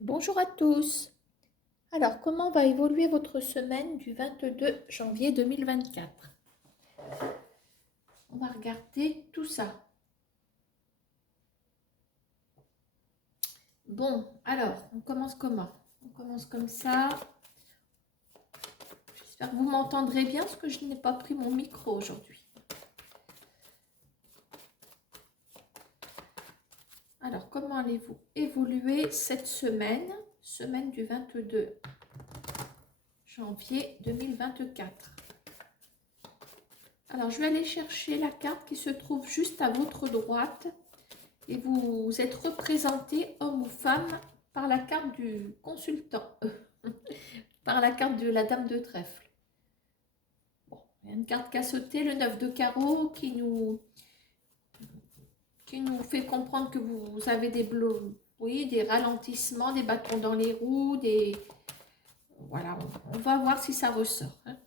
Bonjour à tous. Alors, comment va évoluer votre semaine du 22 janvier 2024? On va regarder tout ça. Bon, alors, on commence comment? On commence comme ça. J'espère que vous m'entendrez bien parce que je n'ai pas pris mon micro aujourd'hui. Alors, comment allez-vous évoluer cette semaine? Semaine du 22 janvier 2024. Alors, je vais aller chercher la carte qui se trouve juste à votre droite. Et vous êtes représenté, homme ou femme, par la carte du consultant, par la carte de la dame de trèfle. Bon, il y a une carte qui a sauté, le 9 de carreau, qui nous fait comprendre que vous avez des oui, des ralentissements, des bâtons dans les roues, des... Voilà, on va voir si ça ressort. Hein.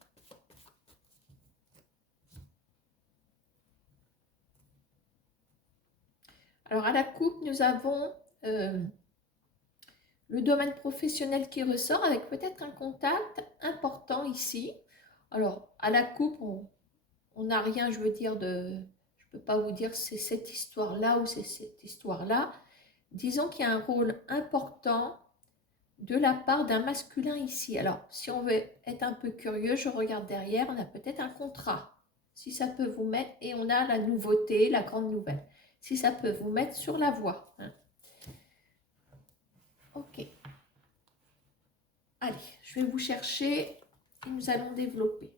Alors, à la coupe, nous avons le domaine professionnel qui ressort avec peut-être un contact important ici. Alors, à la coupe, on n'a rien, je veux dire, je ne peux pas vous dire c'est cette histoire-là ou c'est cette histoire-là. Disons qu'il y a un rôle important de la part d'un masculin ici. Alors, si on veut être un peu curieux, je regarde derrière, on a peut-être un contrat. Si ça peut vous mettre, et on a la nouveauté, la grande nouvelle. Si ça peut vous mettre sur la voie. Hein. Ok. Allez, je vais vous chercher et nous allons développer.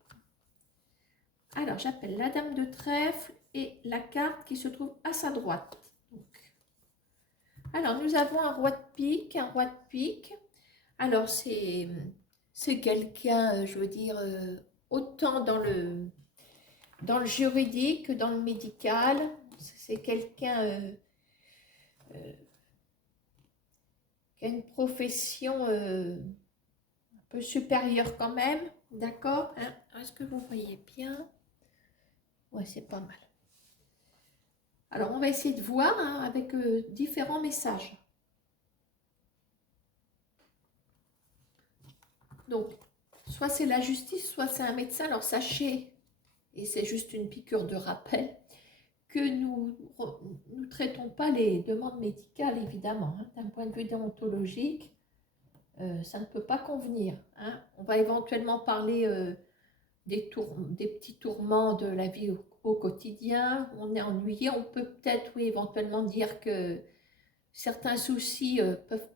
Alors, j'appelle la dame de trèfle et la carte qui se trouve à sa droite. Donc, alors, nous avons un roi de pique, un roi de pique. Alors, c'est quelqu'un, je veux dire, autant dans le juridique que dans le médical. C'est quelqu'un qui a une profession un peu supérieure quand même. D'accord, hein? Est-ce que vous voyez bien? Ouais, c'est pas mal. Alors, on va essayer de voir hein, avec différents messages. Donc, soit c'est la justice, soit c'est un médecin. Alors, sachez, et c'est juste une piqûre de rappel, que nous ne traitons pas les demandes médicales, évidemment. Hein. D'un point de vue déontologique, ça ne peut pas convenir. Hein. On va éventuellement parler des petits tourments de la vie au quotidien. On est ennuyé. On peut peut-être, oui, éventuellement dire que certains soucis peuvent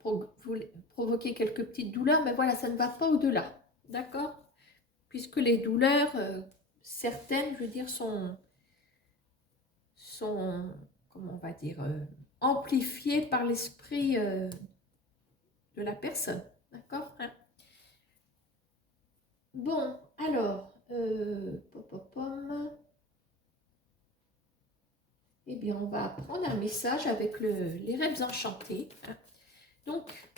provoquer quelques petites douleurs, mais voilà, ça ne va pas au-delà. D'accord? Puisque les douleurs, certaines, je veux dire, sont comment on va dire, amplifiées par l'esprit de la personne. D'accord? Hein. Bon, alors, eh bien, on va prendre un message avec les rêves enchantés. Hein. Donc,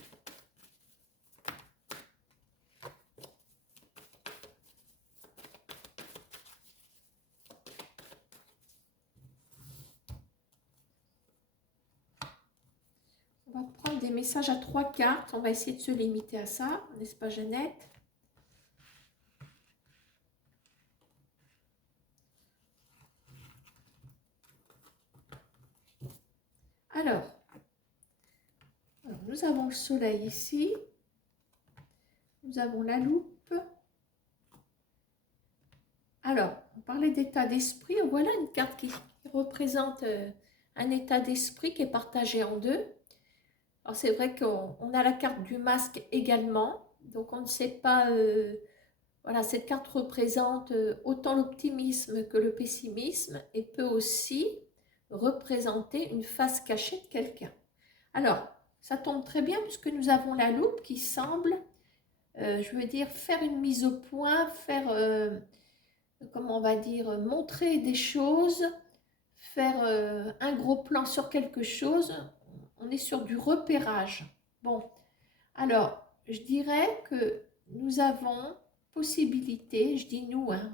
on va prendre des messages à 3 cartes. On va essayer de se limiter à ça, n'est-ce pas, Jeannette? Alors, nous avons le soleil ici. Nous avons la loupe. Alors, on parlait d'état d'esprit. Voilà une carte qui représente un état d'esprit qui est partagé en deux. Alors, c'est vrai qu'on a la carte du masque également. Donc, on ne sait pas... voilà, cette carte représente autant l'optimisme que le pessimisme et peut aussi représenter une face cachée de quelqu'un. Alors, ça tombe très bien puisque nous avons la loupe qui semble, je veux dire, faire une mise au point, faire... comment on va dire, montrer des choses, faire un gros plan sur quelque chose, on est sur du repérage. Bon, alors, je dirais que nous avons possibilité, je dis nous, hein,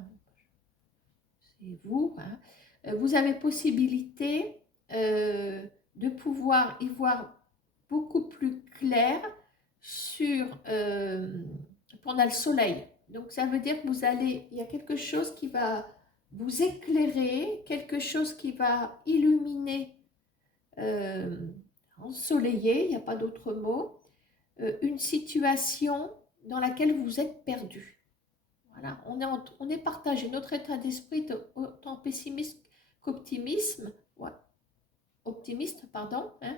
c'est vous, hein, vous avez possibilité de pouvoir y voir beaucoup plus clair sur, on a le soleil. Donc ça veut dire que vous allez, il y a quelque chose qui va vous éclairer, quelque chose qui va illuminer, ensoleiller, il n'y a pas d'autre mot, une situation dans laquelle vous êtes perdu. Voilà, on est partagé. Notre état d'esprit est autant pessimiste qu'optimisme, ouais, optimiste, pardon, hein,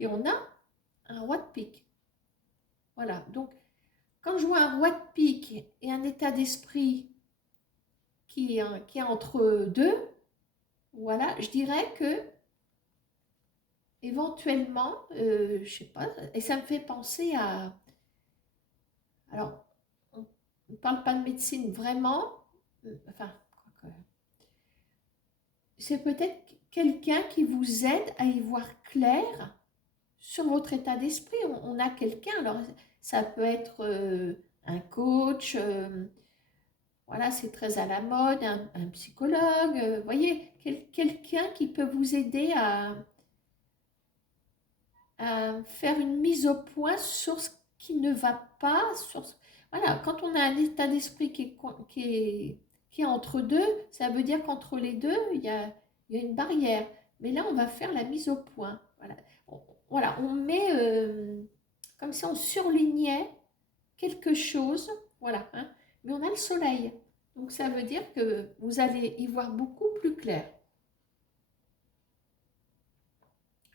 et on a un roi de pique. Voilà, donc quand je vois un roi de pique et un état d'esprit qui est entre deux, voilà, je dirais que éventuellement, je sais pas, et ça me fait penser à, alors, on ne parle pas de médecine vraiment, enfin, c'est peut-être quelqu'un qui vous aide à y voir clair sur votre état d'esprit. On a quelqu'un, alors ça peut être un coach, voilà, c'est très à la mode, un psychologue, vous voyez, quelqu'un qui peut vous aider à faire une mise au point sur ce qui ne va pas. Voilà, quand on a un état d'esprit qui est entre deux, ça veut dire qu'entre les deux, il y a une barrière. Mais là, on va faire la mise au point. Voilà, on met comme si on surlignait quelque chose. Voilà, hein, mais on a le soleil. Donc ça veut dire que vous allez y voir beaucoup plus clair.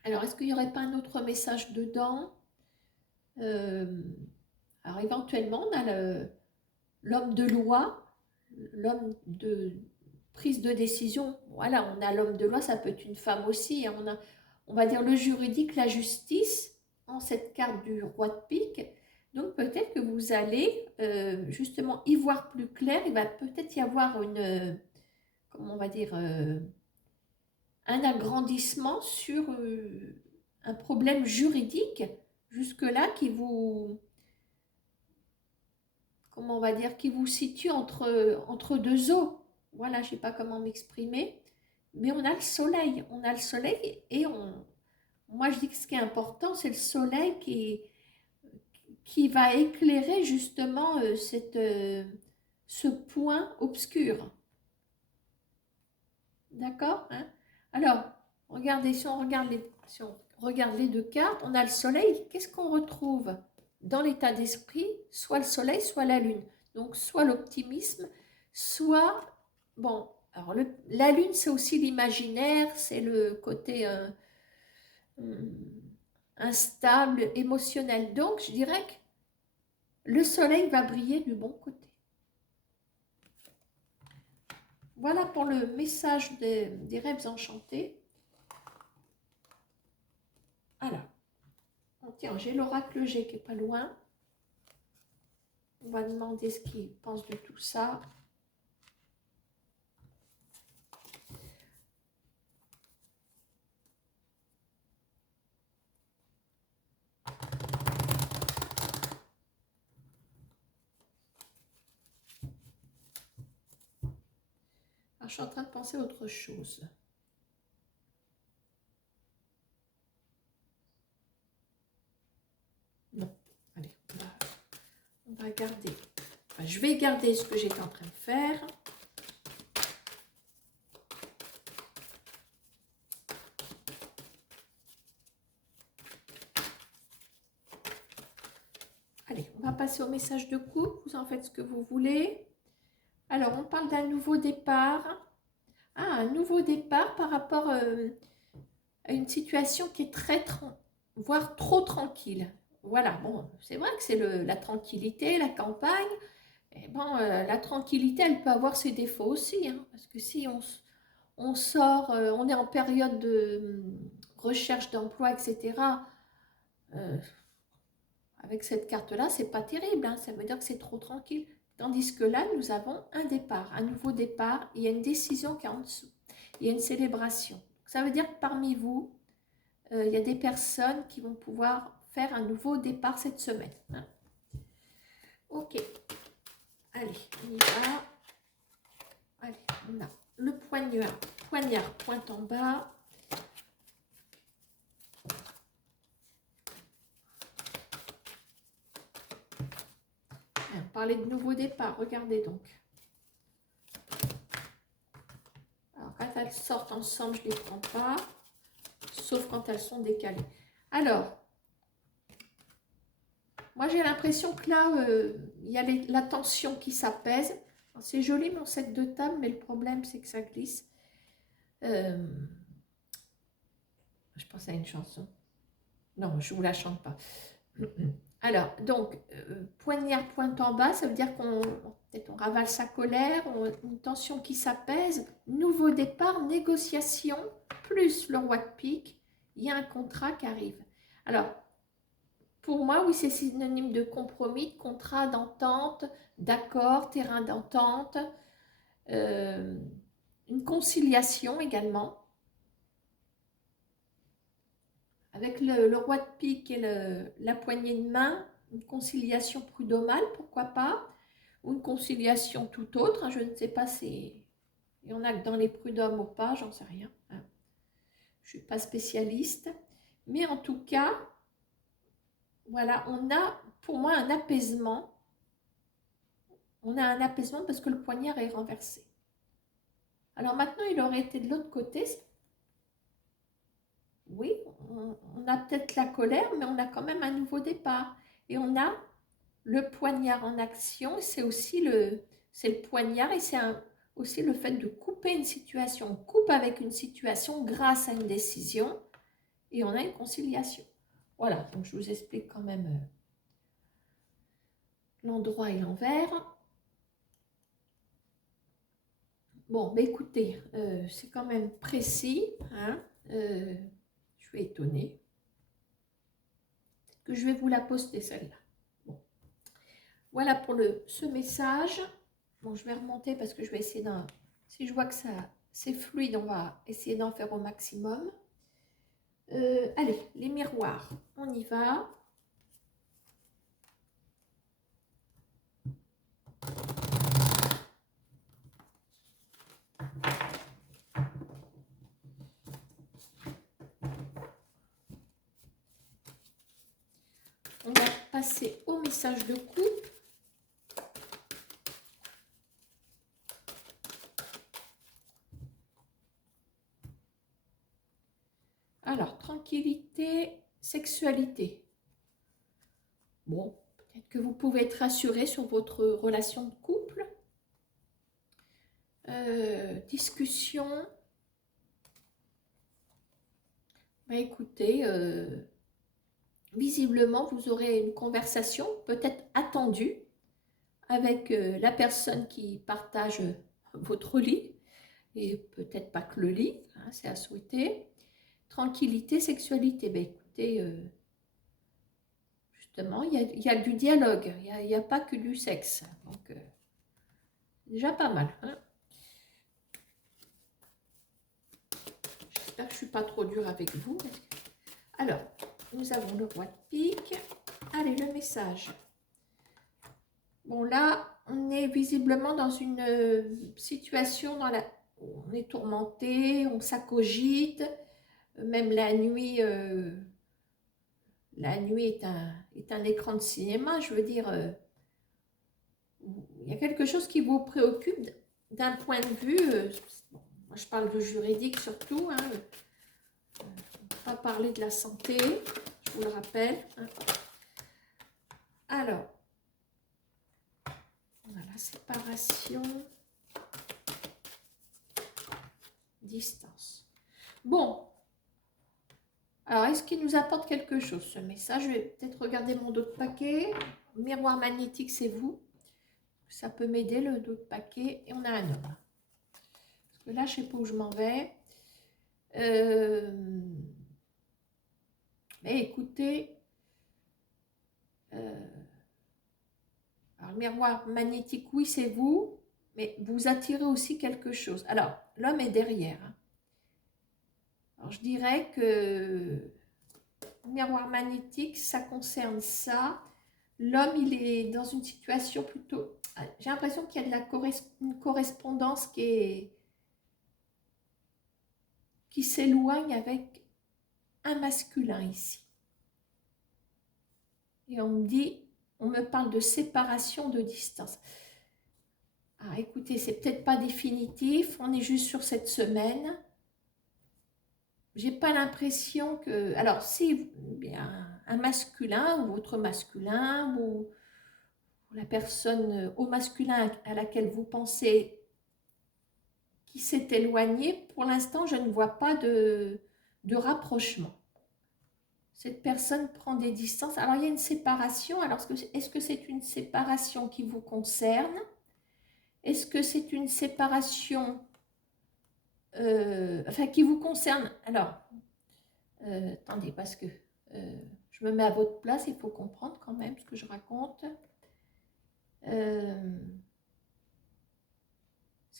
Alors, est-ce qu'il n'y aurait pas un autre message dedans? Alors, éventuellement, on a l'homme de loi, l'homme de prise de décision. Voilà, on a l'homme de loi, ça peut être une femme aussi. Hein. On va dire le juridique, la justice, en cette carte du roi de pique. Donc, peut-être que vous allez justement y voir plus clair. Il va peut-être y avoir comment on va dire, un agrandissement sur un problème juridique jusque-là qui vous, comment on va dire, qui vous situe entre deux eaux. Voilà, je ne sais pas comment m'exprimer, mais on a le soleil et moi je dis que ce qui est important, c'est le soleil qui va éclairer justement ce point obscur. D'accord, hein? Alors, regardez, si on regarde les deux cartes, on a le soleil. Qu'est-ce qu'on retrouve dans l'état d'esprit? Soit le soleil, soit la lune. Donc, soit l'optimisme, soit... Bon, alors la lune, c'est aussi l'imaginaire, c'est le côté instable, émotionnel. Donc, je dirais que le soleil va briller du bon côté. Voilà pour le message des rêves enchantés. Alors, tiens, j'ai l'oracle G qui n'est pas loin. On va demander ce qu'il pense de tout ça. Alors, je suis en train de penser à autre chose. Non, allez, on va garder. Enfin, je vais garder ce que j'étais en train de faire. Allez, on va passer au message de couple. Vous en faites ce que vous voulez. Alors, on parle d'un nouveau départ. Ah, un nouveau départ par rapport à une situation qui est voire trop tranquille. Voilà, bon, c'est vrai que c'est la tranquillité, la campagne. Et bon, la tranquillité, elle peut avoir ses défauts aussi, hein, parce que si on sort, on est en période de recherche d'emploi, etc., avec cette carte-là, c'est pas terrible, hein, ça veut dire que c'est trop tranquille. Tandis que là, nous avons un départ, un nouveau départ, il y a une décision qui est en dessous, il y a une célébration. Ça veut dire que parmi vous, il y a des personnes qui vont pouvoir faire un nouveau départ cette semaine. Hein. Ok, allez, on y va. Allez, on a le poignard pointe en bas. parlait de nouveau départ. Regardez donc. Alors, quand elles sortent ensemble, je ne les prends pas. Sauf quand elles sont décalées. Alors, moi j'ai l'impression que là, il y a la tension qui s'apaise. C'est joli mon set de table, mais le problème c'est que ça glisse. Je pense à une chanson. Non, je ne vous la chante pas. Alors, donc, poignard pointe en bas, ça veut dire qu'on peut-être on ravale sa colère, une tension qui s'apaise, nouveau départ, négociation, plus le roi de pique, il y a un contrat qui arrive. Alors, pour moi, oui, c'est synonyme de compromis, de contrat, d'entente, d'accord, terrain d'entente, une conciliation également. Avec le roi de pique et la poignée de main, une conciliation prud'homale, pourquoi pas, ou une conciliation tout autre, hein, je ne sais pas si il y en a que dans les prud'hommes ou pas, j'en sais rien. Hein. Je ne suis pas spécialiste, mais en tout cas, voilà, on a pour moi un apaisement. On a un apaisement parce que le poignard est renversé. Alors maintenant, il aurait été de l'autre côté. Oui, on a peut-être la colère, mais on a quand même un nouveau départ. Et on a le poignard en action, c'est aussi le poignard et c'est aussi le fait de couper une situation. On coupe avec une situation grâce à une décision et on a une conciliation. Voilà, donc je vous explique quand même l'endroit et l'envers. Bon, bah écoutez, c'est quand même précis. Hein, je suis étonnée. Peut-être que je vais vous la poster celle-là. Bon. Voilà pour ce message. Bon, je vais remonter parce que je vais essayer d'un... Si je vois que c'est fluide, on va essayer d'en faire au maximum. Allez, les miroirs, on y va. On va passer au message de couple. Alors, tranquillité, sexualité. Bon, peut-être que vous pouvez être rassuré sur votre relation de couple. Discussion. Bah, écoutez, visiblement, vous aurez une conversation peut-être attendue avec la personne qui partage votre lit, et peut-être pas que le lit, hein, c'est à souhaiter. Tranquillité, sexualité, ben écoutez, justement, il y a du dialogue, il n'y a pas que du sexe, donc déjà pas mal. Hein. J'espère que je ne suis pas trop dure avec vous. Alors, nous avons le roi de pique. Allez, le message. Bon, là, on est visiblement dans une situation où on est tourmenté, on s'accogite, même la nuit est un écran de cinéma, je veux dire, il y a quelque chose qui vous préoccupe d'un point de vue, bon, moi je parle de juridique surtout, hein, on ne peut pas parler de la santé, je vous le rappelle. Hein. Alors, voilà, séparation, distance. Bon, alors est-ce qu'il nous apporte quelque chose ce message? Je vais peut-être regarder mon dos de paquet. Miroir magnétique, c'est vous. Ça peut m'aider le dos de paquet. Et on a un homme. Parce que là, je ne sais pas où je m'en vais. Mais écoutez, alors, le miroir magnétique, oui, c'est vous, mais vous attirez aussi quelque chose. Alors, l'homme est derrière. Hein. Alors, je dirais que le miroir magnétique, ça concerne ça. L'homme, il est dans une situation plutôt... J'ai l'impression qu'il y a une correspondance qui s'éloigne avec un masculin ici. Et on me dit, On me parle de séparation, de distance. Ah, écoutez, c'est peut-être pas définitif. On est juste sur cette semaine. J'ai pas l'impression que... Alors, si un masculin ou votre masculin ou la personne au masculin à laquelle vous pensez qui s'est éloignée, pour l'instant, je ne vois pas de rapprochement. Cette personne prend des distances. Alors, il y a une séparation. Alors, est-ce que c'est une séparation qui vous concerne? Est-ce que c'est une séparation enfin, qui vous concerne? Alors, attendez, parce que je me mets à votre place, il faut comprendre quand même ce que je raconte.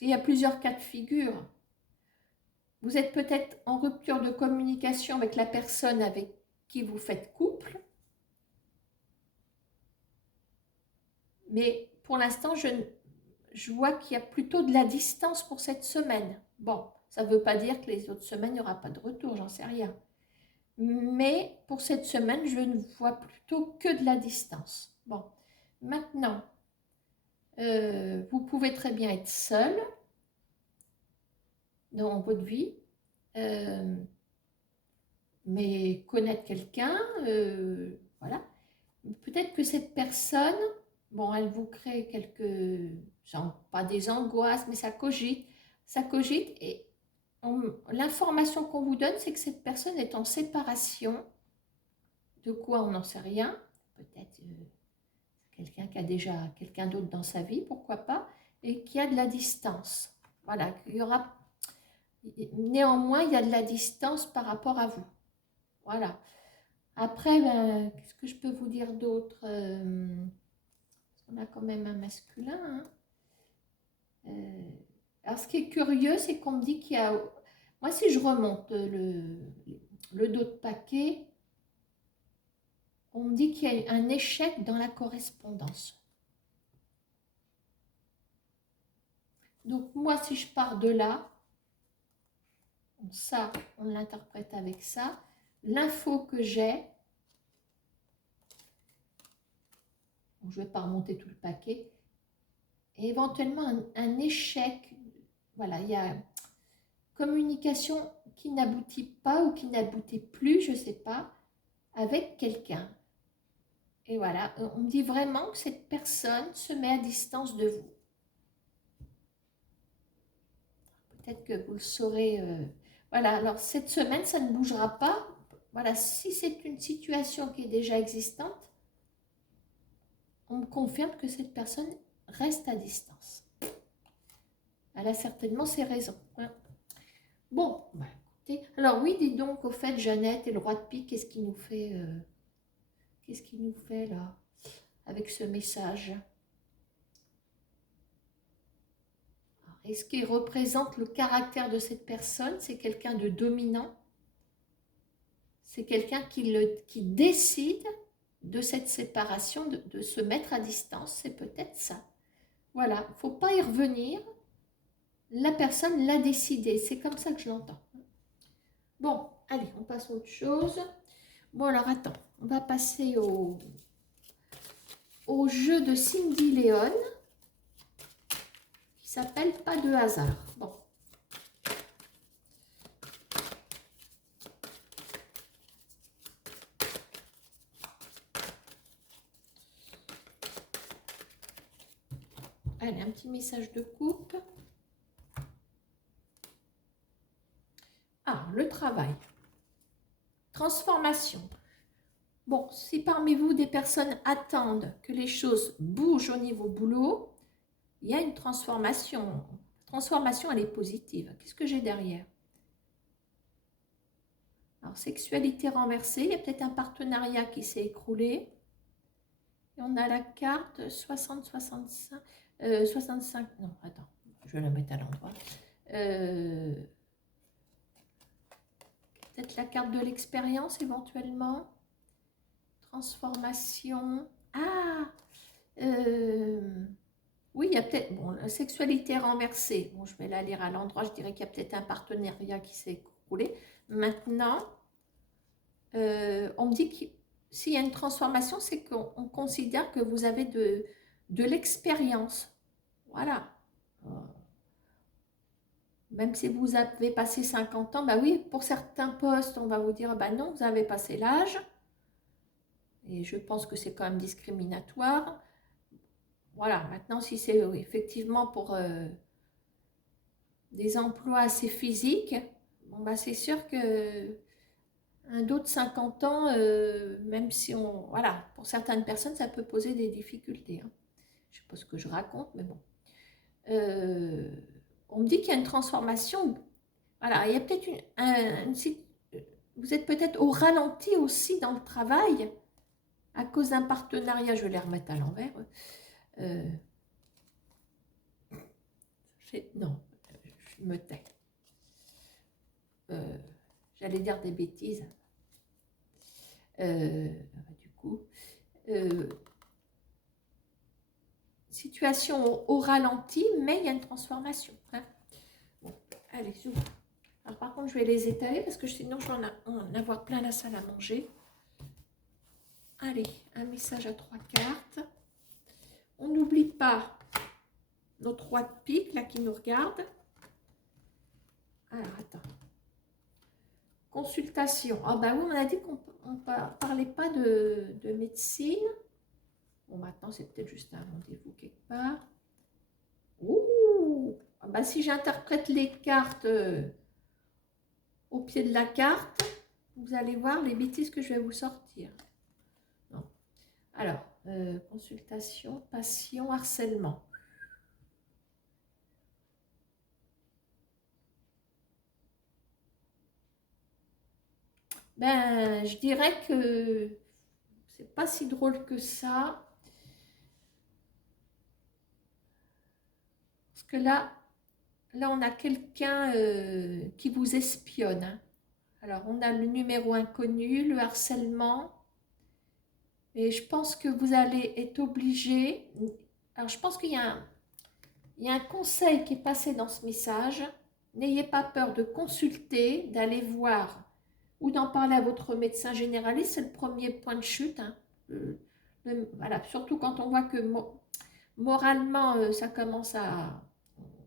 Il y a plusieurs cas de figure. Vous êtes peut-être en rupture de communication avec la personne avec qui vous faites couple. Mais pour l'instant, je vois qu'il y a plutôt de la distance pour cette semaine. Bon, ça ne veut pas dire que les autres semaines, il n'y aura pas de retour, j'en sais rien. Mais pour cette semaine, je ne vois plutôt que de la distance. Bon, maintenant, vous pouvez très bien être seul dans votre vie, mais connaître quelqu'un, voilà. Peut-être que cette personne, bon, elle vous crée quelques, genre, pas des angoisses, mais ça cogite et l'information qu'on vous donne, c'est que cette personne est en séparation. De quoi on n'en sait rien. Peut-être quelqu'un qui a déjà quelqu'un d'autre dans sa vie, pourquoi pas, et qui a de la distance. Voilà, il y aura... Néanmoins, il y a de la distance par rapport à vous. Voilà. Après, ben, qu'est-ce que je peux vous dire d'autre? On a quand même un masculin. Hein. Alors, ce qui est curieux, c'est qu'on me dit qu'il y a... Moi, si je remonte le dos de paquet, on me dit qu'il y a un échec dans la correspondance. Donc, moi, si je pars de là, ça, on l'interprète avec ça. L'info que j'ai, je ne vais pas remonter tout le paquet, et éventuellement un échec. Voilà, il y a communication qui n'aboutit pas ou qui n'aboutit plus, je ne sais pas, avec quelqu'un. Et voilà, on me dit vraiment que cette personne se met à distance de vous. Peut-être que vous le saurez. Voilà, alors cette semaine, ça ne bougera pas. Voilà, si c'est une situation qui est déjà existante, on me confirme que cette personne reste à distance. Elle a certainement ses raisons. Hein. Bon, bah, écoutez. Alors oui, dites donc, au fait, Jeannette et le roi de pique, qu'est-ce qu'il nous fait là, avec ce message? Est-ce qu'il représente le caractère de cette personne? C'est quelqu'un de dominant? C'est quelqu'un qui décide de cette séparation, de se mettre à distance, c'est peut-être ça. Voilà, il ne faut pas y revenir. La personne l'a décidé, c'est comme ça que je l'entends. Bon, allez, on passe à autre chose. Bon, alors attends, on va passer au jeu de Cindy Léon, qui s'appelle Pas de hasard. Bon. Allez, un petit message de coupe. Ah, le travail. Transformation. Bon, si parmi vous des personnes attendent que les choses bougent au niveau boulot, il y a une transformation. La transformation, elle est positive. Qu'est-ce que j'ai derrière? Alors, sexualité renversée, il y a peut-être un partenariat qui s'est écroulé. Et on a la carte 60-65. 65, non, attends, je vais la mettre à l'endroit. Peut-être la carte de l'expérience éventuellement. Transformation. Ah oui, il y a peut-être... Bon, la sexualité renversée. Bon, je vais la lire à l'endroit. Je dirais qu'il y a peut-être un partenariat qui s'est écroulé. Maintenant, on me dit s'il y a une transformation, c'est qu'on considère que vous avez de l'expérience. Voilà. Même si vous avez passé 50 ans, bah oui, pour certains postes, on va vous dire, bah non, vous avez passé l'âge. Et je pense que c'est quand même discriminatoire. Voilà, maintenant, si c'est effectivement pour des emplois assez physiques, bon, bah, c'est sûr que un dos de 50 ans, même si on... Voilà, pour certaines personnes, ça peut poser des difficultés. Hein. Je ne sais pas ce que je raconte, mais bon. Euh, on me dit qu'il y a une transformation. Voilà, il y a peut-être vous êtes peut-être au ralenti aussi dans le travail à cause d'un partenariat. Je vais les remettre à l'envers. Euh, non, je me tais. J'allais dire des bêtises. Du coup, situation au ralenti, mais il y a une transformation. Hein. Bon, allez, j'ouvre. Alors par contre, je vais les étaler parce que sinon, je vais en avoir plein la salle à manger. Allez, un message à 3 cartes. On n'oublie pas nos 3 de pique, là, qui nous regardent. Alors, attends. Consultation. Ah bah oui, on a dit qu'on ne parlait pas de médecine. Bon, maintenant, c'est peut-être juste un rendez-vous quelque part. Ouh, ah bah, si j'interprète les cartes au pied de la carte, vous allez voir les bêtises que je vais vous sortir. Non. Alors, consultation, passion, harcèlement. Ben, je dirais que c'est pas si drôle que ça. Parce que là on a quelqu'un qui vous espionne. Hein. Alors, on a le numéro inconnu, le harcèlement. Et je pense que vous allez être obligé. Alors, je pense qu'il y a un conseil qui est passé dans ce message. N'ayez pas peur de consulter, d'aller voir ou d'en parler à votre médecin généraliste. C'est le premier point de chute. Hein. Voilà, surtout quand on voit que moralement, ça commence à...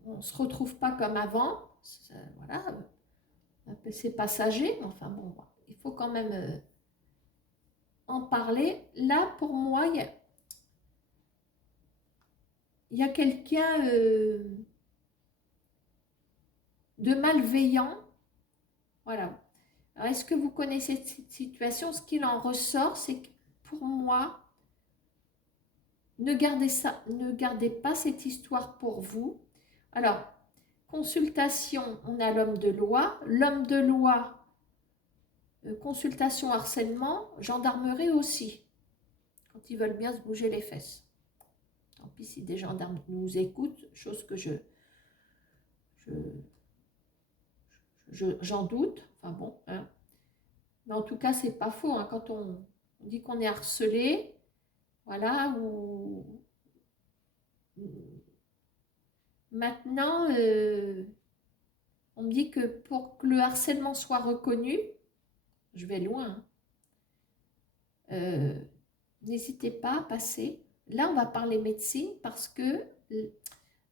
On ne se retrouve pas comme avant. Voilà, c'est passager. Mais enfin bon, il faut quand même en parler. Là, pour moi, il y a quelqu'un de malveillant. Voilà. Alors, est-ce que vous connaissez cette situation? Ce qu'il en ressort, c'est que pour moi, ne gardez pas cette histoire pour vous. Alors, consultation, on a l'homme de loi. L'homme de loi, consultation harcèlement, gendarmerie aussi, quand ils veulent bien se bouger les fesses. Tant pis si des gendarmes nous écoutent, chose que j'en doute. Enfin bon, hein. Mais en tout cas, c'est pas faux. Hein, quand on dit qu'on est harcelé, voilà, ou maintenant, on me dit que pour que le harcèlement soit reconnu, je vais loin, hein, n'hésitez pas à passer. Là, on va parler médecine parce que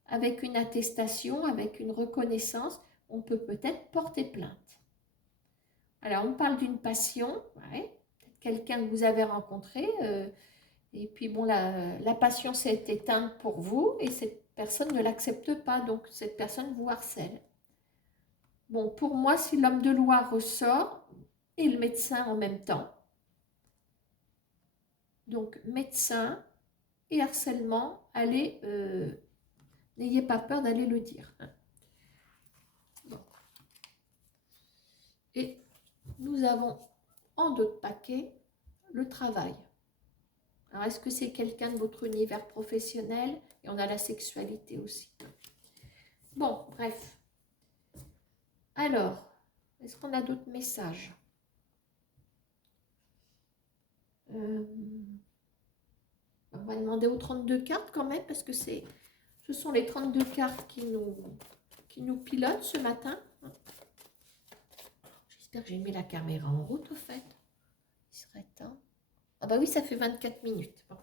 avec une attestation, avec une reconnaissance, on peut peut-être porter plainte. Alors, on parle d'une passion, ouais, peut-être quelqu'un que vous avez rencontré, et puis bon, la passion s'est éteinte pour vous, et cette personne ne l'accepte pas, donc cette personne vous harcèle. Bon, pour moi, si l'homme de loi ressort, et le médecin en même temps, donc médecin et harcèlement, allez, n'ayez pas peur d'aller le dire. Hein. Bon. Et nous avons en d'autres paquets le travail. Alors, est-ce que c'est quelqu'un de votre univers professionnel? Et on a la sexualité aussi. Bon, bref. Alors, est-ce qu'on a d'autres messages? On va demander aux 32 cartes quand même, parce que ce sont les 32 cartes qui nous pilotent ce matin. J'espère que j'ai mis la caméra en route, au fait. Il serait temps. Ah bah oui, ça fait 24 minutes. Bon.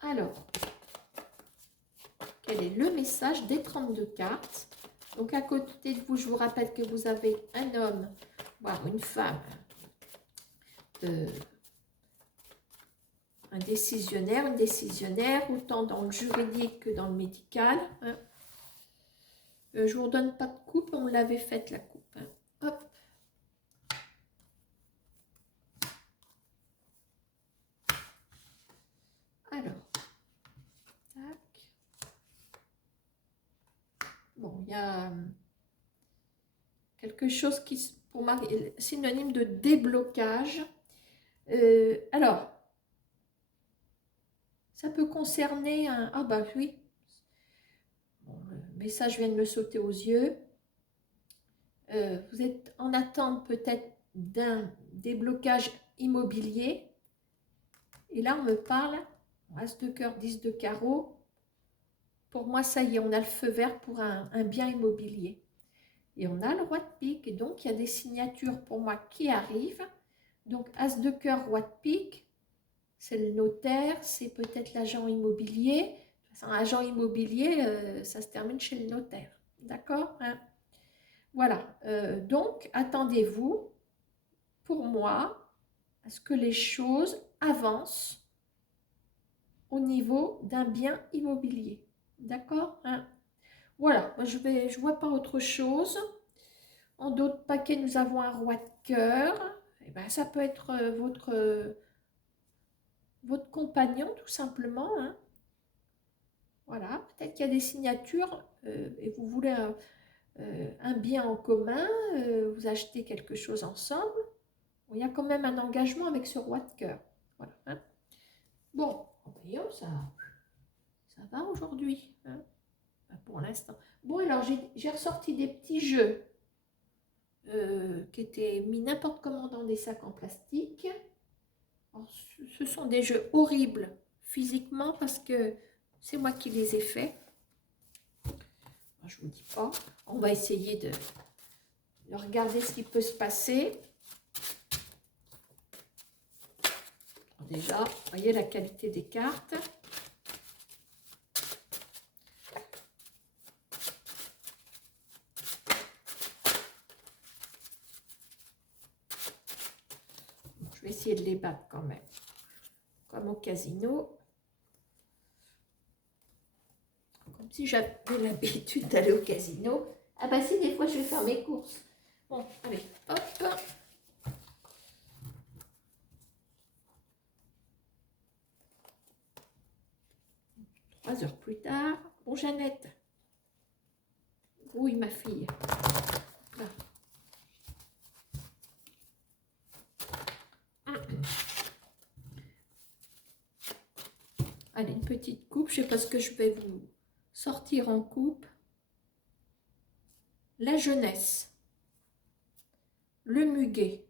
Alors, quel est le message des 32 cartes? Donc, à côté de vous, je vous rappelle que vous avez un homme, voire une femme, un décisionnaire, une décisionnaire, autant dans le juridique que dans le médical. Hein. Je ne vous redonne pas de coupe, on l'avait faite la coupe. Hein. Hop. Alors, tac. Bon, il y a quelque chose qui, pour moi, est synonyme de déblocage. Alors, ça peut concerner un... Ah bah oui, bon, le message vient de me sauter aux yeux. Vous êtes en attente peut-être d'un déblocage immobilier. Et là, on me parle, As de cœur, 10 de carreau. Pour moi, ça y est, on a le feu vert pour un bien immobilier. Et on a le roi de pique. Et donc, il y a des signatures pour moi qui arrivent. Donc, As de cœur, roi de pique, c'est le notaire, c'est peut-être l'agent immobilier. Un agent immobilier, ça se termine chez le notaire. D'accord, hein? Voilà. Donc, attendez-vous, pour moi, à ce que les choses avancent au niveau d'un bien immobilier. D'accord, hein? Voilà, moi je vois pas autre chose. En d'autres paquets, nous avons un roi de cœur. Et ben, ça peut être votre compagnon, tout simplement. Hein. Voilà, peut-être qu'il y a des signatures et vous voulez un bien en commun, vous achetez quelque chose ensemble. Bon, il y a quand même un engagement avec ce roi de cœur. Voilà. Hein. Bon, voyons, ça va aujourd'hui. Hein. Pour l'instant. Bon, alors j'ai ressorti des petits jeux qui étaient mis n'importe comment dans des sacs en plastique. Alors, ce sont des jeux horribles physiquement parce que c'est moi qui les ai faits. Je ne vous dis pas. On va essayer de regarder ce qui peut se passer. Alors déjà, vous voyez la qualité des cartes. Je vais essayer de les battre quand même. Comme au casino. Comme si j'avais l'habitude d'aller au casino. Ah bah si, des fois je vais faire mes courses. Bon, allez, hop. 3 heures plus tard. Bon, Jeannette. Oui, ma fille. Là. Allez, une petite coupe. Je ne sais pas ce que je vais vous sortir en coupe. La jeunesse. Le muguet.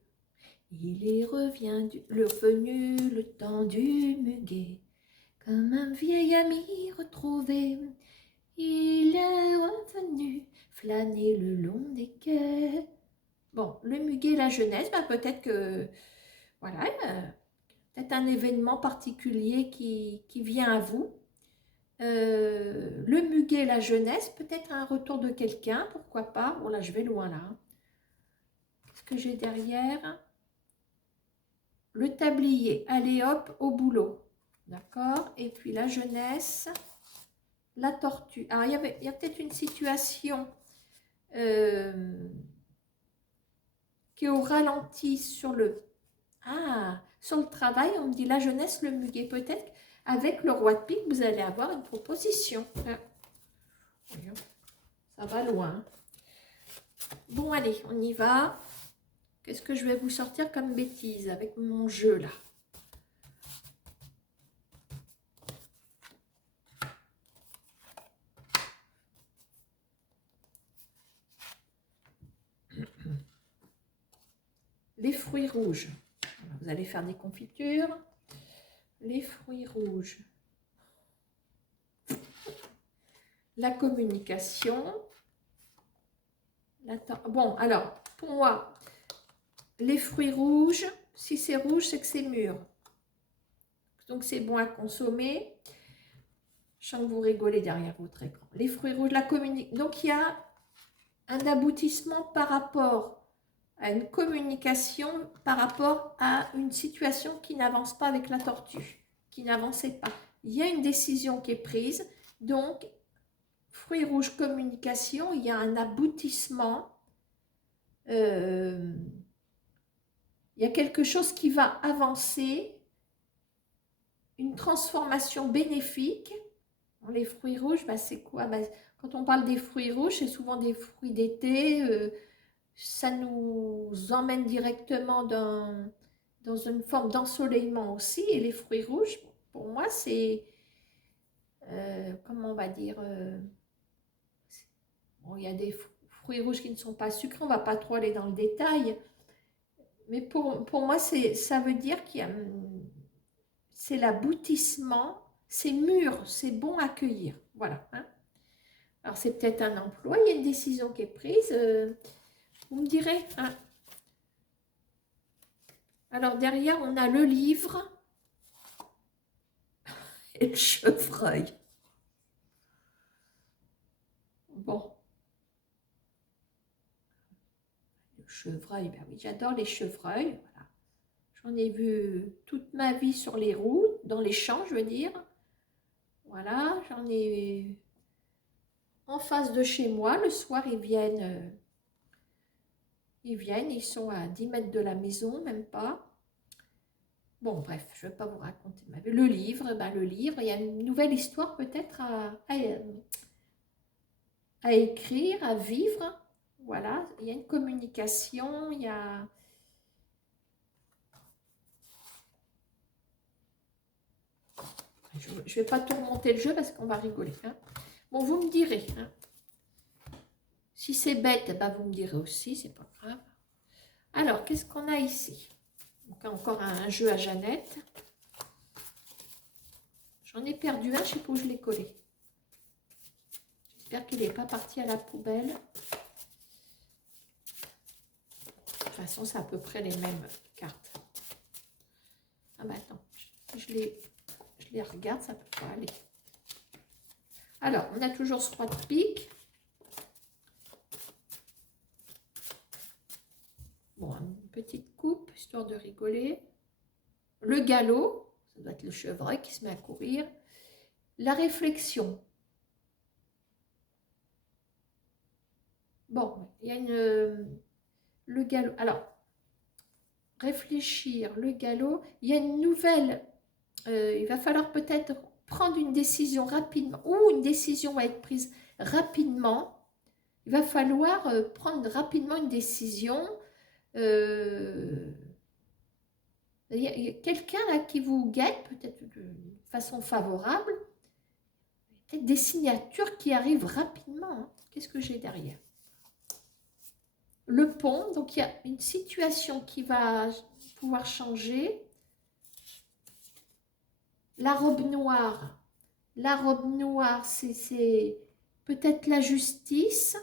Il est revenu le temps du muguet. Comme un vieil ami retrouvé. Il est revenu flâner le long des quais. Bon, le muguet, la jeunesse, bah peut-être que, voilà, peut-être un événement particulier qui vient à vous. Le muguet, la jeunesse, peut-être un retour de quelqu'un, pourquoi pas. Bon, là, je vais loin, là. Qu'est-ce que j'ai derrière? Le tablier, allez hop, au boulot. D'accord? Et puis la jeunesse, la tortue. Alors, il y a peut-être une situation qui est au ralenti sur le travail. On me dit la jeunesse, le muguet. Peut-être avec le roi de pique, vous allez avoir une proposition. Ça va loin. Bon, allez, on y va. Qu'est-ce que je vais vous sortir comme bêtise avec mon jeu, là? Les fruits rouges. Vous allez faire des confitures. Les fruits rouges. La communication. Bon, alors, pour moi, les fruits rouges, Si c'est rouge, c'est que c'est mûr. Donc c'est bon à consommer. Je sens que vous rigolez derrière votre écran. Les fruits rouges, la communication. Donc il y a un aboutissement par rapport à une communication, par rapport à une situation qui n'avance pas avec la tortue, qui n'avançait pas. Il y a une décision qui est prise. Donc, fruits rouges, communication, il y a un aboutissement. Il y a quelque chose qui va avancer, une transformation bénéfique. Les fruits rouges, bah, c'est quoi? Bah, quand on parle des fruits rouges, c'est souvent des fruits d'été. Ça nous emmène directement dans une forme d'ensoleillement aussi. Et les fruits rouges, pour moi, c'est, comment on va dire, bon, il y a des fruits rouges qui ne sont pas sucrés, on ne va pas trop aller dans le détail. Mais pour moi, ça veut dire qu'il y a, c'est l'aboutissement, c'est mûr, c'est bon à cueillir. Voilà. Hein. Alors, c'est peut-être un emploi, il y a une décision qui est prise. Vous me direz. Hein. Alors, derrière, on a le livre et le chevreuil. Bon. Le chevreuil, ben oui, j'adore les chevreuils. Voilà. J'en ai vu toute ma vie sur les routes, dans les champs, je veux dire. Voilà, j'en ai en face de chez moi. Le soir, ils viennent, ils sont à 10 mètres de la maison, même pas. Bon, bref, je ne vais pas vous raconter ma vie. Le livre, ben, le livre, il y a une nouvelle histoire peut-être à écrire, à vivre. Voilà, il y a une communication, il y a... Je ne vais pas tout remonter le jeu parce qu'on va rigoler. Hein. Bon, vous me direz. Hein. Si c'est bête, bah vous me direz aussi, c'est pas grave. Alors, qu'est-ce qu'on a ici? Donc, encore un jeu à Jeannette. J'en ai perdu un, je ne sais pas où je l'ai collé. J'espère qu'il n'est pas parti à la poubelle. De toute façon, c'est à peu près les mêmes cartes. Ah bah attends, je les regarde, ça ne peut pas aller. Alors, on a toujours ce 3 de pique. Bon, une petite coupe, histoire de rigoler. Le galop, ça doit être le chevreuil qui se met à courir. La réflexion. Bon, il y a le galop. Alors, réfléchir, le galop. Il y a une nouvelle. Il va falloir peut-être prendre une décision rapidement, ou une décision va être prise rapidement. Il va falloir prendre rapidement une décision. Il y a quelqu'un là qui vous guette, peut-être de façon favorable. Peut-être des signatures qui arrivent rapidement. Hein. Qu'est-ce que j'ai derrière? Le pont, donc il y a une situation qui va pouvoir changer. La robe noire. La robe noire, c'est peut-être la justice.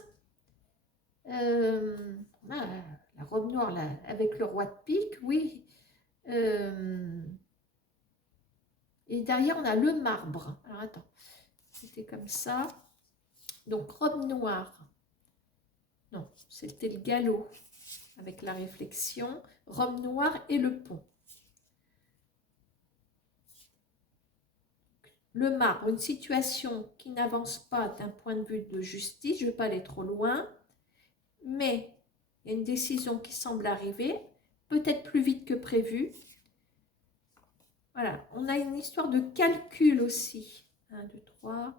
La robe noire là, avec le roi de pique, oui. Et derrière, on a le marbre. Alors, attends. C'était comme ça. Donc, robe noire. Non, c'était le galop avec la réflexion. Robe noire et le pont. Le marbre, une situation qui n'avance pas d'un point de vue de justice. Je ne vais pas aller trop loin. Mais il y a une décision qui semble arriver. Peut-être plus vite que prévu. Voilà, on a une histoire de calcul aussi. 1, 2, 3.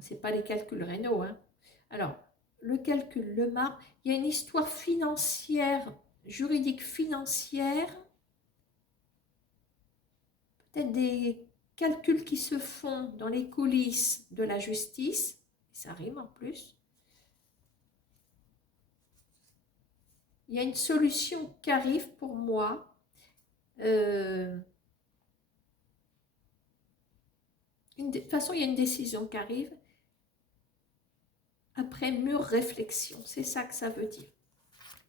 Ce n'est pas les calculs rénaux. Hein. Alors, le calcul, le marbre. Il y a une histoire financière, juridique financière. Peut-être des calculs qui se font dans les coulisses de la justice. Ça rime en plus. Il y a une solution qui arrive pour moi. De toute façon, il y a une décision qui arrive après mûre réflexion. C'est ça que ça veut dire.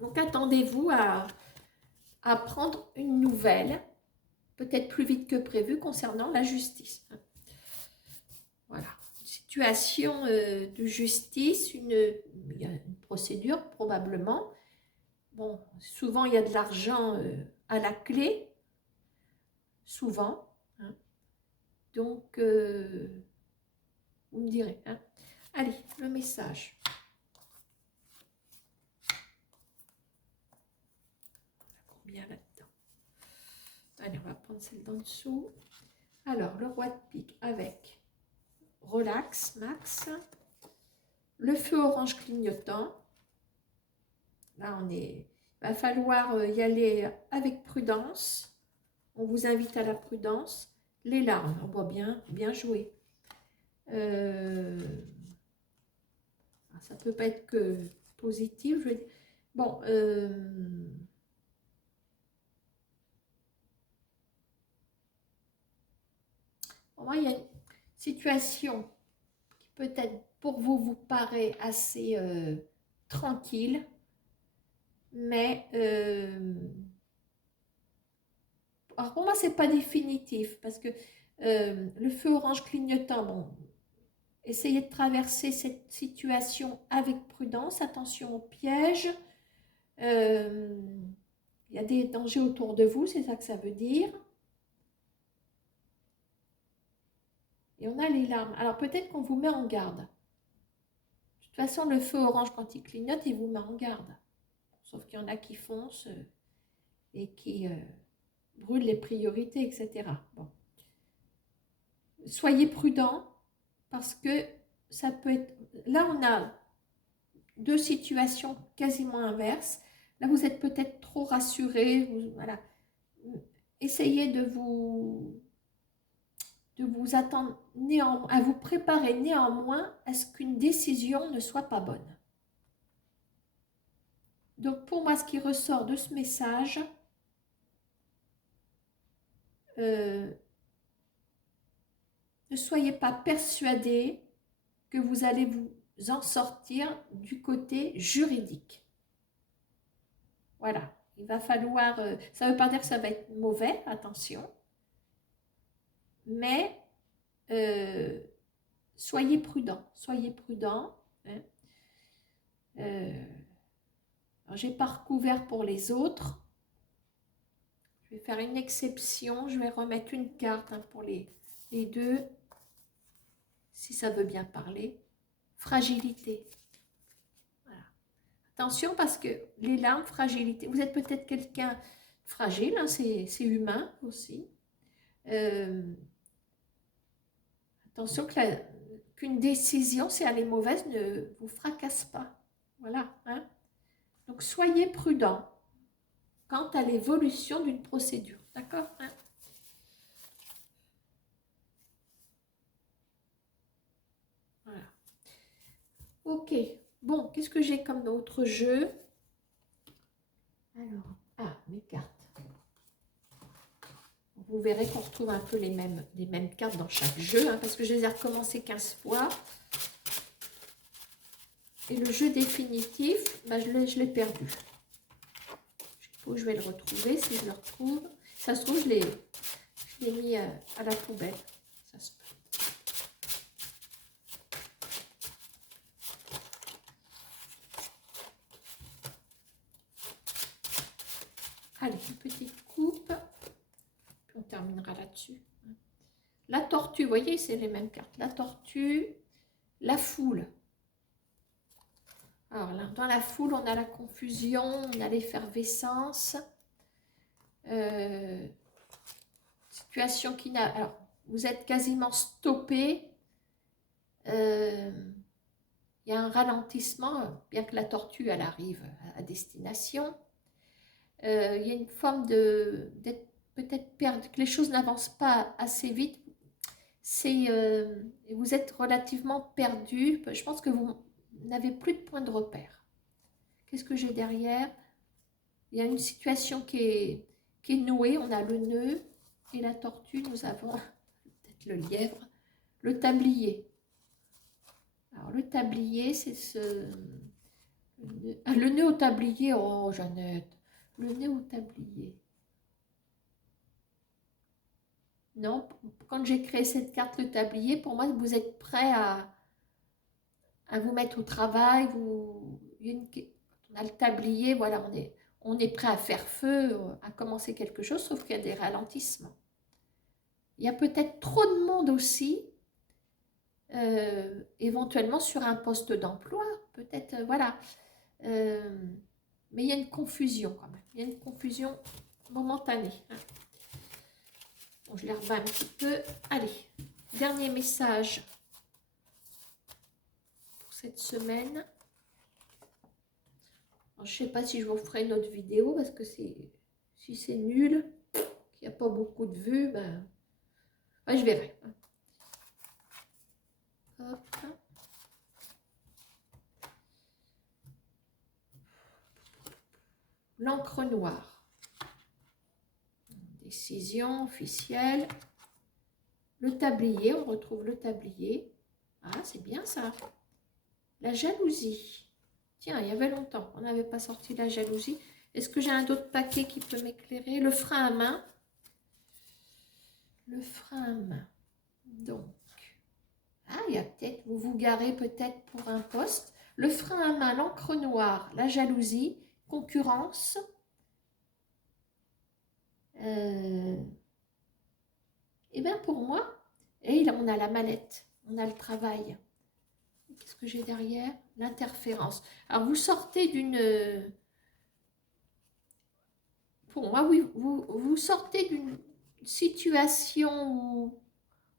Donc, attendez-vous à apprendre une nouvelle, peut-être plus vite que prévu, concernant la justice. Voilà. Situation de justice, il y a une procédure probablement. Bon, souvent il y a de l'argent à la clé, souvent. Hein. Donc, vous me direz. Hein. Allez, le message. Combien là-dedans? Allez, on va prendre celle d'en dessous. Alors, le roi de pique avec relax, max. Le feu orange clignotant. Là, il va falloir y aller avec prudence. On vous invite à la prudence. Les larmes, on voit bien, bien joué. Ça ne peut pas être que positif. Je veux dire. Bon, moi, il y a une situation qui peut-être pour vous vous paraît assez tranquille, mais alors pour moi, c'est pas définitif parce que le feu orange clignotant, bon, essayez de traverser cette situation avec prudence, attention aux pièges. Il y a des dangers autour de vous, c'est ça que ça veut dire. Et on a les larmes. Alors peut-être qu'on vous met en garde. De toute façon, le feu orange, quand il clignote, il vous met en garde. Sauf qu'il y en a qui foncent et qui brûlent les priorités, etc. Bon. Soyez prudents parce que ça peut être... Là, on a deux situations quasiment inverses. Là, vous êtes peut-être trop rassuré. Voilà. Essayez de vous attendre à vous préparer néanmoins à ce qu'une décision ne soit pas bonne. Donc, pour moi, ce qui ressort de ce message, ne soyez pas persuadés que vous allez vous en sortir du côté juridique. Voilà, il va falloir, ça ne veut pas dire que ça va être mauvais, attention, mais soyez prudents, Hein. J'ai pas recouvert pour les autres, je vais faire une exception, je vais remettre une carte hein, pour les deux, si ça veut bien parler. Fragilité. Voilà. Attention parce que les larmes, fragilité, vous êtes peut-être quelqu'un fragile, hein, c'est humain aussi. Attention qu'une décision, si elle est mauvaise, ne vous fracasse pas. Voilà. Hein. Donc soyez prudents quant à l'évolution d'une procédure. D'accord hein. Voilà. Ok. Bon, qu'est-ce que j'ai comme autre jeu? Alors, mes cartes. Vous verrez qu'on retrouve un peu les mêmes cartes dans chaque jeu, hein, parce que je les ai recommencées 15 fois. Et le jeu définitif, bah, je l'ai perdu. Je sais pas où je vais le retrouver, si je le retrouve. Ça se trouve, je l'ai mis à la poubelle. Ça se peut. Allez, une petite coupe. Puis on terminera là-dessus. La tortue, vous voyez, c'est les mêmes cartes. La tortue, la foule. Alors là, dans la foule, on a la confusion, on a l'effervescence. Situation qui n'a... Alors, vous êtes quasiment stoppé. Il y a un ralentissement, bien que la tortue, elle arrive à destination. Il y a une forme d'être peut-être perdu, que les choses n'avancent pas assez vite. Vous êtes relativement perdu. Je pense que vous n'avez plus de point de repère. Qu'est-ce que j'ai derrière? Il y a une situation qui est nouée. On a le nœud et la tortue. Nous avons peut-être le lièvre, le tablier. Alors le tablier, c'est le nœud au tablier. Oh Jeannette, Le nez au tablier. Non, quand j'ai créé cette carte, le tablier, pour moi, vous êtes prêt à vous mettre au travail. On a le tablier, voilà, on est prêt à faire feu, à commencer quelque chose, sauf qu'il y a des ralentissements. Il y a peut-être trop de monde aussi, éventuellement sur un poste d'emploi, peut-être, voilà. Mais il y a une confusion quand même, il y a une confusion momentanée. Hein. Bon, je les remets un petit peu. Allez, dernier message pour cette semaine. Alors, je ne sais pas si je vous ferai une autre vidéo parce que si c'est nul, qu'il n'y a pas beaucoup de vues, ben je verrai. Hop. L'encre noire. Décision officielle. Le tablier, on retrouve le tablier. Ah, c'est bien ça. La jalousie. Tiens, il y avait longtemps qu'on n'avait pas sorti la jalousie. Est-ce que j'ai un autre paquet qui peut m'éclairer? Le frein à main. Le frein à main. Donc, il y a peut-être, vous vous garez peut-être pour un poste. Le frein à main, l'encre noire, la jalousie, concurrence. Et bien pour moi, et là on a la mallette, on a le travail. Qu'est-ce que j'ai derrière? L'interférence. Alors vous sortez d'une... Pour moi, oui, vous sortez d'une situation où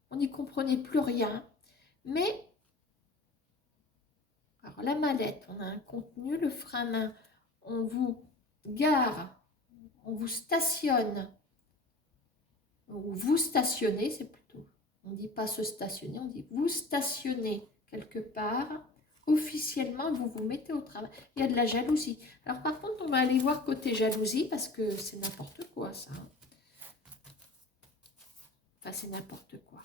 on n'y comprenait plus rien. Mais, alors la mallette, on a un contenu, le frein à main, on vous gare, on vous stationne, ou vous stationnez, c'est plutôt, on ne dit pas se stationner, on dit vous stationnez quelque part, officiellement, vous vous mettez au travail. Il y a de la jalousie. Alors par contre, on va aller voir côté jalousie, parce que c'est n'importe quoi ça. Enfin, c'est n'importe quoi.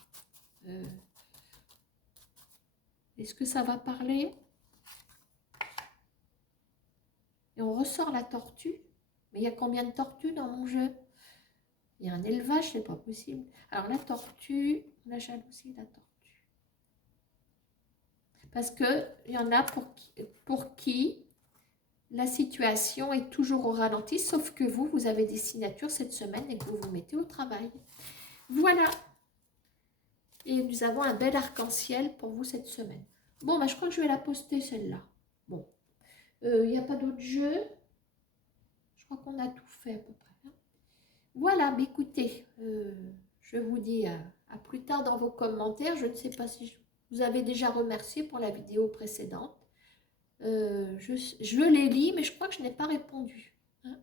Est-ce que ça va parler? Et on ressort la tortue. Mais il y a combien de tortues dans mon jeu? Il y a un élevage, c'est pas possible. Alors la tortue, la jalousie, la tortue. Parce qu'il y en a pour qui la situation est toujours au ralenti, sauf que vous avez des signatures cette semaine et que vous vous mettez au travail. Voilà. Et nous avons un bel arc-en-ciel pour vous cette semaine. Bon, je crois que je vais la poster celle-là. Bon. Il n'y a pas d'autres jeux. Je crois qu'on a tout fait à peu près. Hein. Voilà, mais écoutez, je vous dis à plus tard dans vos commentaires. Je ne sais pas si vous avez déjà remercié pour la vidéo précédente. Je les lis, mais je crois que je n'ai pas répondu. Hein.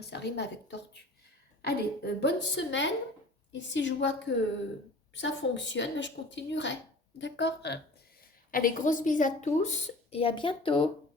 Ça rime avec tortue. Allez, bonne semaine. Et si je vois que ça fonctionne, je continuerai. D'accord? Hein. Allez, grosses bises à tous et à bientôt.